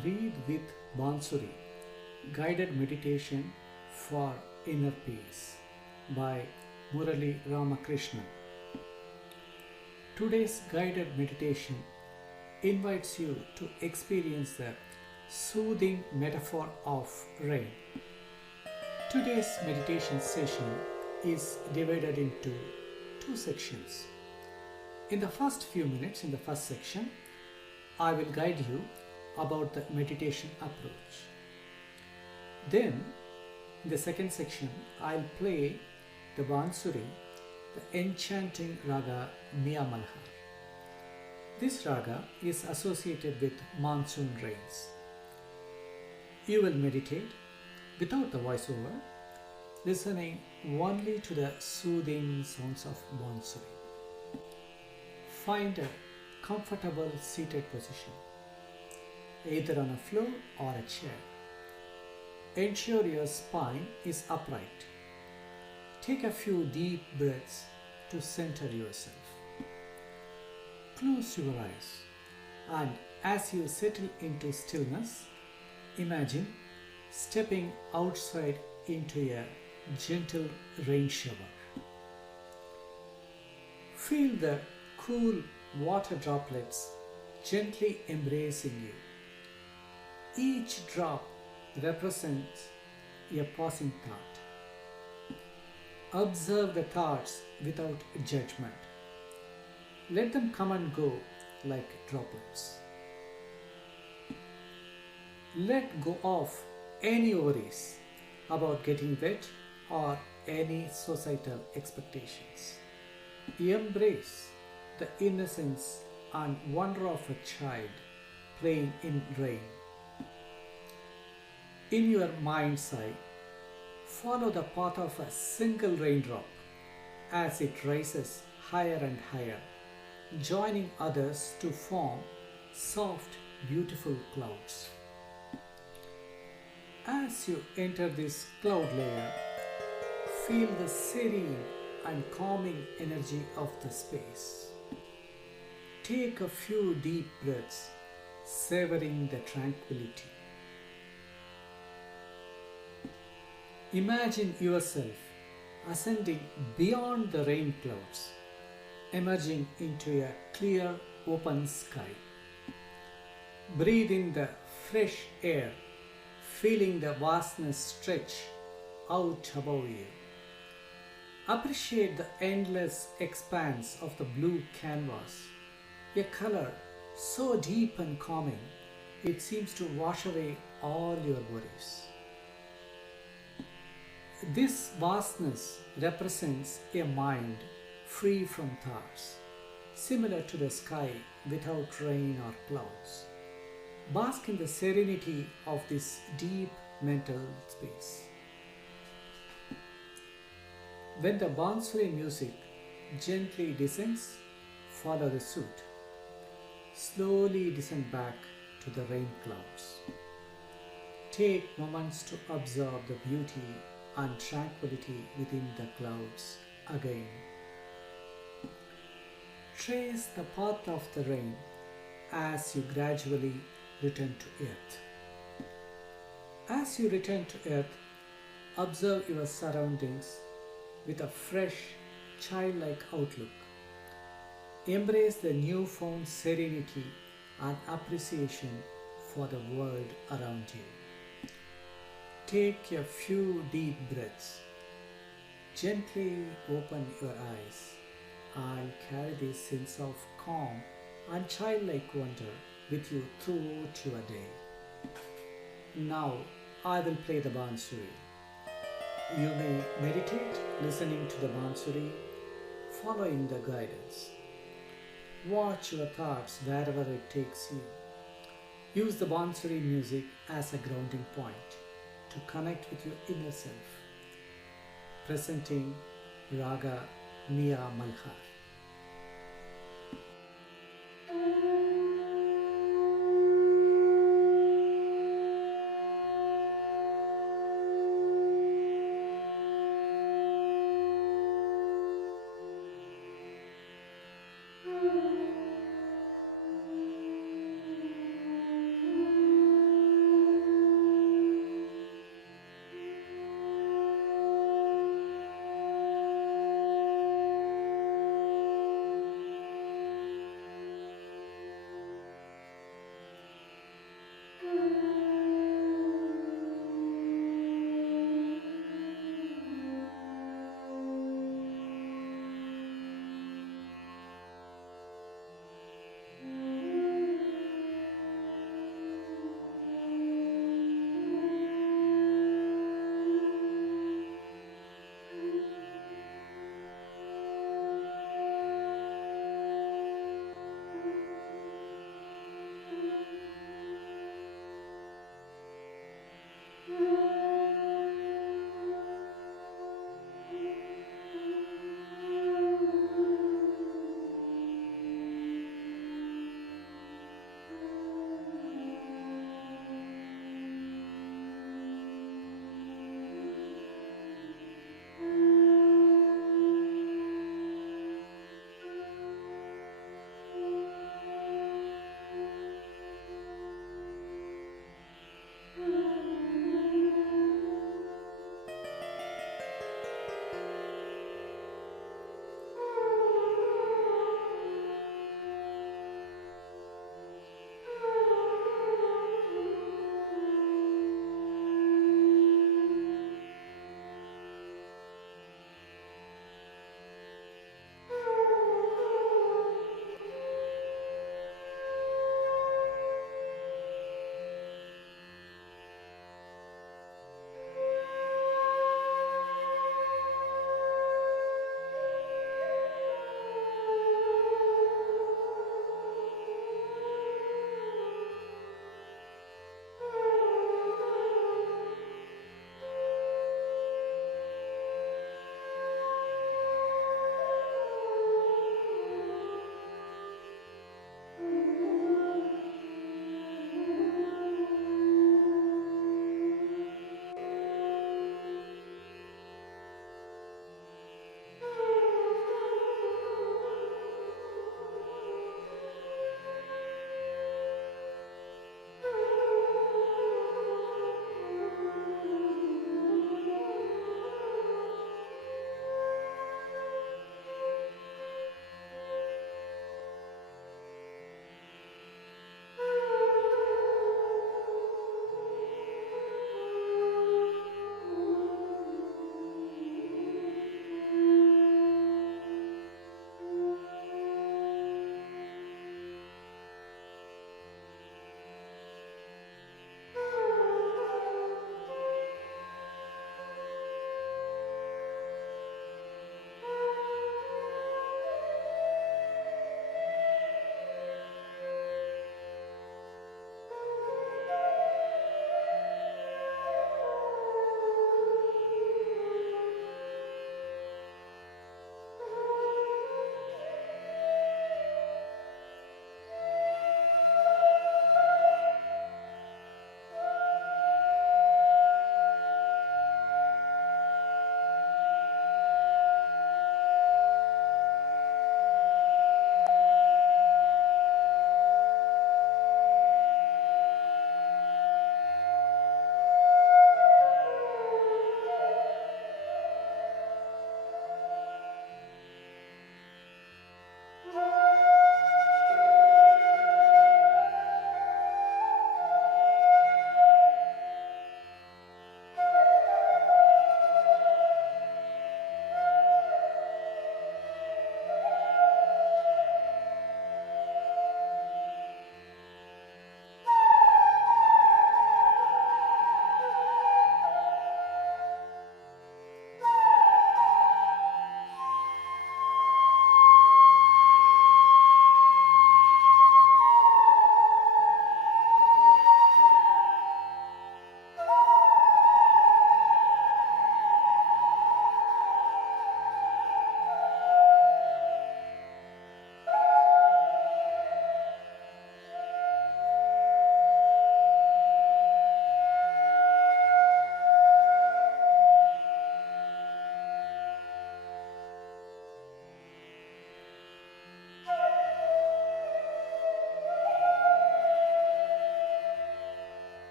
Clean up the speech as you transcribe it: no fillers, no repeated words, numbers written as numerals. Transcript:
Breathe with Bansuri, Guided Meditation for Inner Peace by Murali Ramakrishnan. Today's guided meditation invites you to experience the soothing metaphor of rain. Today's meditation session is divided into two sections. In the first few minutes, in the first section, I will guide you about the meditation approach. Then, in the second section, I'll play the Bansuri, the enchanting raga Miya Malhar. This raga is associated with monsoon rains. You will meditate without the voiceover, listening only to the soothing sounds of Bansuri. Find a comfortable seated position, either on a floor or a chair. Ensure your spine is upright. Take a few deep breaths to center yourself. Close your eyes, and as you settle into stillness, imagine stepping outside into a gentle rain shower. Feel the cool water droplets gently embracing you. Each drop represents a passing thought. Observe the thoughts without judgment. Let them come and go like droplets. Let go of any worries about getting wet or any societal expectations. Embrace the innocence and wonder of a child playing in rain. In your mind's eye, follow the path of a single raindrop as it rises higher and higher, joining others to form soft, beautiful clouds. As you enter this cloud layer, feel the serene and calming energy of the space. Take a few deep breaths, savoring the tranquility. Imagine yourself ascending beyond the rain clouds, emerging into a clear, open sky. Breathe in the fresh air, feeling the vastness stretch out above you. Appreciate the endless expanse of the blue canvas, a color so deep and calming, it seems to wash away all your worries. This vastness represents a mind free from thoughts, similar to the sky without rain or clouds. Bask in the serenity of this deep mental space. When the Bansuri music gently descends, follow the suit. Slowly descend back to the rain clouds. Take moments to observe the beauty and tranquility within the clouds again. Trace the path of the rain as you gradually return to earth. As you return to earth, observe your surroundings with a fresh, childlike outlook. Embrace the newfound serenity and appreciation for the world around you. Take a few deep breaths. Gently open your eyes and carry this sense of calm and childlike wonder with you throughout your day. Now I will play the Bansuri. You may meditate listening to the Bansuri, following the guidance. Watch your thoughts wherever it takes you. Use the Bansuri music as a grounding point to connect with your inner self. Presenting Raga Miya Malhar.